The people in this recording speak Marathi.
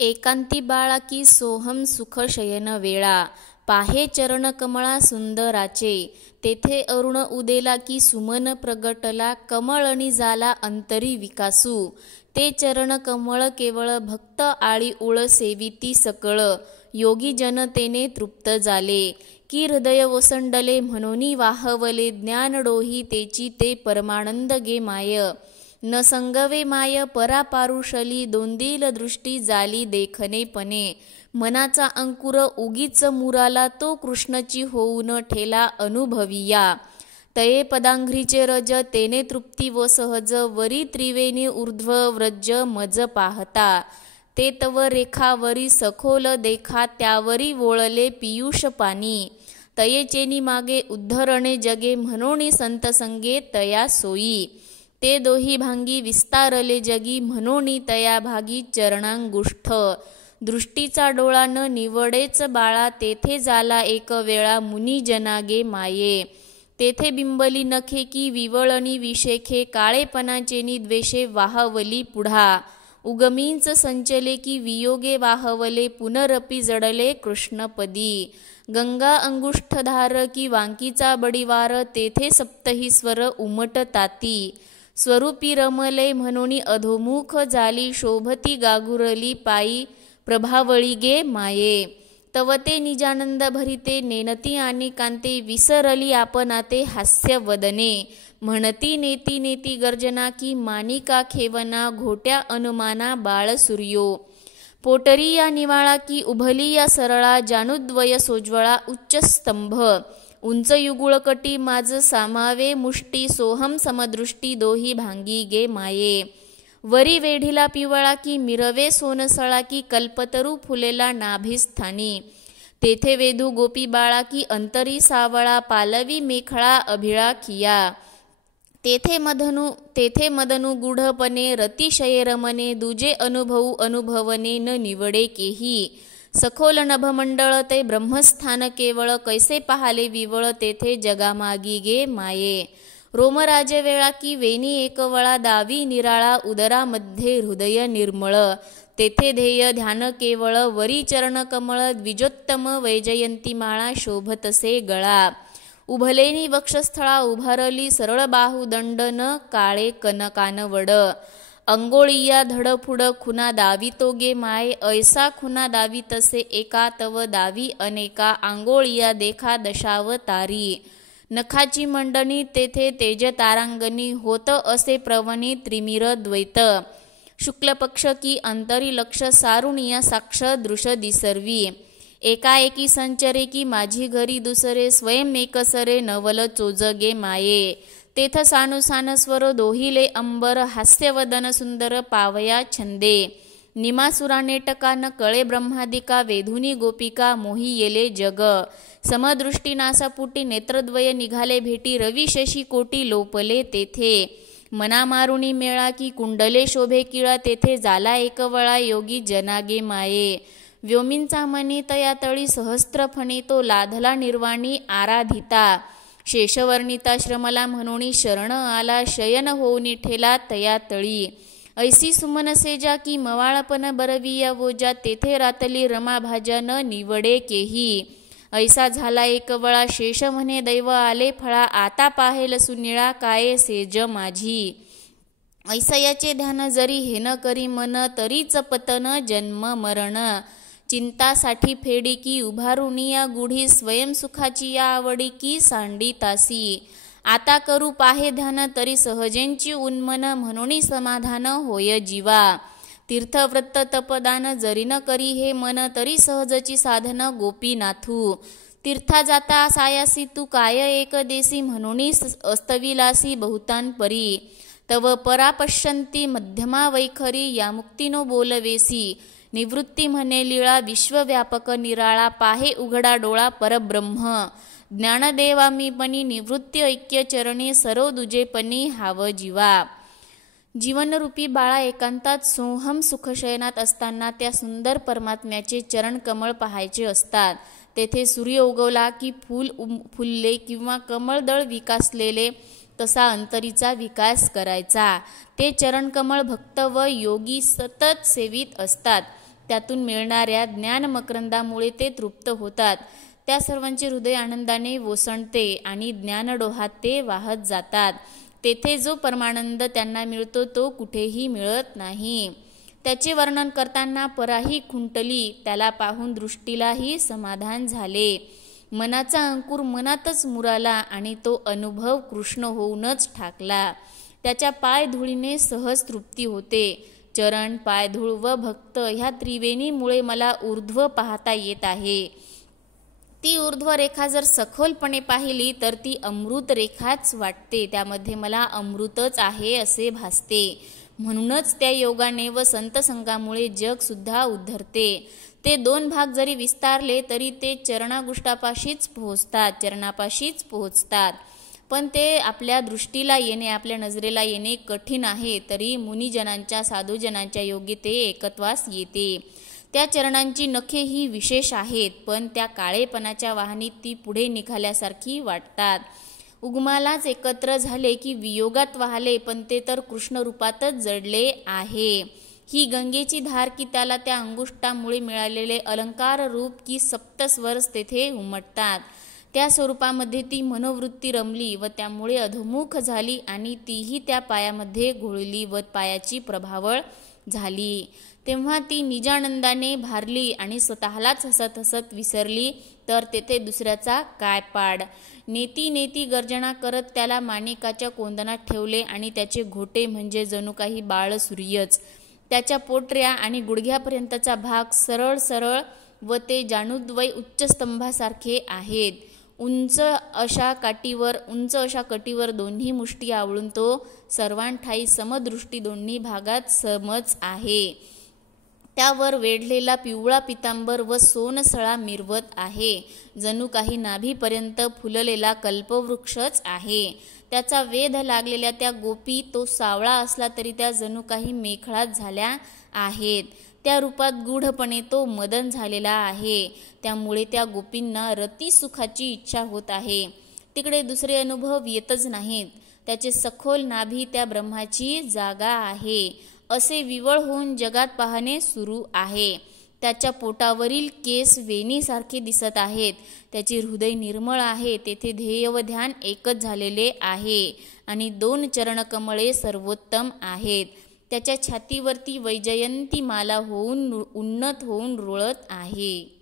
एकांती बाळा की सोहम सुख शयन वेळा, पाहे चरण कमळा सुंदराचे. तेथे अरुण उदेला की सुमन प्रगटला, कमळणी जाला अंतरी विकासू. ते चरण कमळ केवळ भक्त आळी उळ सेविती सकळ, योगी जनतेने तृप्त झाले. की हृदय ओसंडले म्हणून वाहवले, ज्ञान डोही तेची ते परमानंद गे माय. न संगवे माय परापारुषली, दोंदील दृष्टी जाली देखणेपणे. मनाचा अंकुर उगीच मुराला, तो कृष्णची होऊन ठेला अनुभविया. तये पदांघ्रीचे रज तेने तृप्ती व सहज, वरी त्रिवेणी ऊर्ध्व व्रज मज पाहता. ते तव रेखावरी सखोल देखा, त्यावरी वोळले पियुष पाणी. तये चेनी मागे उद्धरणे जगे, म्हणून संत संगे तया सोयी. ते दोही भांगी विस्तारले जगी, म्हणून तया भागी चरणांगुष्ठ. दृष्टीचा डोळा न निवडेच बाळा, तेथे झाला एक वेळा मुनी जनागे माये. तेथे बिंबली नखे की विवळणी विशेखे, काळेपणाचेनी द्वेषे वाहवली पुढा. उगमींच संचले की वियोगे वाहवले, पुनरपी जडले कृष्णपदी. गंगा अंगुष्ठधार की वांकीचा बडिवार, तेथे सप्तही स्वर उमटताती. स्वरूपी रमले म्हणून अधोमुख झाली, शोभती गागुरली पायी प्रभावळी गे माये. तव ते निजानंद भरिते, नेनती आणि कांते विसरली आपणाते हास्य वदने. म्हणती नेती नेती गर्जना की मानिका खेवना, घोट्या अनुमाना बाळ सूर्यो. पोटरी या निवाळा की उभली या सरळा, जानुद्वय सोज्वळा उच्च स्तंभ. उंच युगुळकटी माझ सामावे मुष्टी, सोहम समदृष्टी दोही भांगी गे माये. वरी वेढीला पिवळा की मिरवे सोनसळा, की कल्पतरू फुलेला नाभिस्थानी. तेथे वेधू गोपी बाळा की अंतरी सावळा, पालवी मेखळा अभिळा खिया. तेथे मदनु गूढपणे रतिशये रमणे, दुजे अनुभवू अनुभवने न निवडे केही. सखोल नभमंडळ ते ब्रह्मस्थान केवळ, कैसे पाहाले विवळ तेथे जगामागी गे माये. रोमराजे वेळा की वेणी एकवळा, दावी निराळा उदरामध्ये हृदय निर्मळ. तेथे ध्येय ध्यान केवळ, वरी चरण कमळ द्विजोत्तम वैजयंती माळा शोभतसे गळा. उभलेनी वक्षस्थळा उभारली सरळ बाहू दंडन, काळे कनकानवड. अंगोळिया धडफुड खुना दावितो गे माय, ऐसा खुना दावी तसे एका तव दावी अनेका. आंगोळिया देखा दशावतारी, नखाची मंडनी तेथे तेज तारांगणी. होत असे प्रवणी त्रिमिर द्वैत, शुक्ल पक्ष की अंतरी लक्ष सारुणिया साक्ष दृश दिसरवी. एकाएकी संचरे की माझी घरी दुसरे, स्वयं एकसरे नवल चोजगे माये. तेथ सानुसान स्वर दोहिले अंबर, हास्यवदन सुंदर पावया छंदे. निमासुराने टकान कळे ब्रह्मादिका, वेधुनी गोपिका मोही येले जग. समदृष्टी नासापुटी नेत्रद्वय निघाले भेटी, रवी शशी कोटी लोपले तेथे. मना मारुणी मेळा की कुंडले शोभे किळा, तेथे झाला एकवळा योगी जनागे माये. व्योमींचा मनी तया तळी सहस्त्र फणी, तो लाधला निर्वाणी आराधिता. शेषवर्णिताश्रमला म्हणून शरण आला, शयन होऊन ठेला तया तळी. ऐसी सुमन सेजा की मवाळपण बरविया वोजा, तेथे रातली रमा भाजा न निवडे केही. ऐसा झाला एकवळा शेष म्हणे दैव आले फळा, आता पाहेल सुनिळा काय सेज माझी. ऐसयाचे ध्यान जरी हेन करी मन, तरीच पतन जन्म मरण. चिंतासाठी फेडी की उभारुनिया गुढी, स्वयं सुखाची या आवडी की सांडी तासी. आता करू पाहे ध्यान तरी सहजेंची उन्मन, म्हणून समाधान होय जीवा. तीर्थव्रत तपदान जरी न करी हे मन, तरी सहजची साधन गोपीनाथू. तीर्था जाता सायासी तू काय एक देसी, म्हणून अस्तविलासी बहुतान परी. तव परा पश्यंती मध्यमा वैखरी, या मुक्तीनो बोलवेसी. निवृत्ती म्हणे लीळा विश्वव्यापक निराळा, पाहे उघडा डोळा परब्रह्म. ज्ञानदेवामीपणी निवृत्ती ऐक्य चरणी, सरो दुजेपणी हाव जीवा. जीवनरूपी बाळा एकांतात सोहम सुखशयनात असताना त्या सुंदर परमात्म्याचे चरण कमळ पाहायचे असतात. तेथे सूर्य उगवला की फूल फुलले किंवा कमळदळ विकासलेले, तसा अंतरीचा विकास करायचा. ते चरणकमळ भक्त व योगी सतत सेवित असतात. त्यातून मिळणाऱ्या ज्ञानमकरंदामुळे ते तृप्त होतात. त्या सर्वांचे हृदय आनंदाने ओसंडते आणि ज्ञानडोहात ते वाहत जातात. तेथे जो परमानंद त्यांना मिळतो तो कुठेही मिळत नाही. त्याचे वर्णन करताना पराही खुंटली, त्याला पाहून दृष्टीलाही समाधान झाले. मनाचा अंकुर मनातच मुराला आणि तो अनुभव कृष्ण होऊनच ठाकला. त्याच्या पायधुळीने सहज तृप्ती होते. चरण, पायधूळ व भक्त ह्या त्रिवेणीमुळे मला ऊर्ध्व पाहता येत आहे. ती ऊर्ध्व रेखा जर सखोलपणे पाहिली तर ती अमृत रेखाच वाटते. त्यामध्ये मला अमृतच आहे असे भासते. म्हणूनच त्या योगाने व संत संगामुळे जग सुद्धा उद्धरते. ते 2 भाग जरी विस्तारले तरी ते चरणापाशीच पोहोचतात. पण ते आपल्या दृष्टीला येणे, आपल्या नजरेला येणे कठीण आहे. तरी मुनिजनांच्या, साधूजनांच्या योगे ते एकत्वास येते. त्या चरणांची नखे ही विशेष आहेत, पण त्या काळेपणाच्या वाहनीत ती पुढे निघाल्यासारखी वाटतात. उगमालाच एकत्र झाले की वियोगात वाहले, पण ते तर कृष्ण रूपातच जडले आहे. ही गंगेची धार की त्याला त्या अंगुष्टामुळे मिळालेले अलंकार रूप की सप्तस्वरच तेथे उमटतात. त्या स्वरूपामध्ये ती मनोवृत्ती रमली व त्यामुळे अधोमुख झाली आणि तीही त्या पायामध्ये घोळली व पायाची प्रभावळ झाली. तेव्हा ती निजानंदाने भारली आणि स्वतःलाच हसत हसत विसरली तर तेथे दुसऱ्याचा काय पाड. नेती नेती गर्जना करत त्याला माणिकाच्या कोंदणात ठेवले आणि त्याचे घोटे म्हणजे जणू काही बाळसूर्यच. त्याच्या पोटऱ्या आणि गुडघ्यापर्यंतचा भाग सरळ सरळ व ते जाणूद्वय उच्च स्तंभासारखे आहेत. उंच अशा कटीवर दोन्ही मुष्टी आवळून तो सर्वांठाई समदृष्टी दोन्ही भागात समच आहे. त्यावर वेढलेला पिवळा पितांबर व सोनसळा मिरवत आहे. जणू काही नाभीपर्यंत फुललेला कल्पवृक्षच आहे. त्याचा वेध लागलेल्या त्या गोपी तो सावळा असला तरी त्या जणू काही मेखळात झाल्या आहेत. त्या रूपात गूढपणे तो मदन झालेला आहे. त्यामुळे त्या गोपींना रतिसुखाची इच्छा होत आहे. तिकडे दुसरे अनुभव येतच नाहीत. त्याचे सखोल नाभी त्या ब्रह्माची जागा आहे असे विवळ होऊन जगात पाहणे सुरू आहे. त्याच्या पोटावरील केस वेणीसारखे दिसत आहेत. त्याचे हृदय निर्मळ आहे. तेथे ध्येय व ध्यान एकच झालेले आहे आणि 2 चरणकमळे सर्वोत्तम आहेत. त्याच्या छातीवरती वैजयंती माला होऊन उन्नत होऊन रुळत आहे.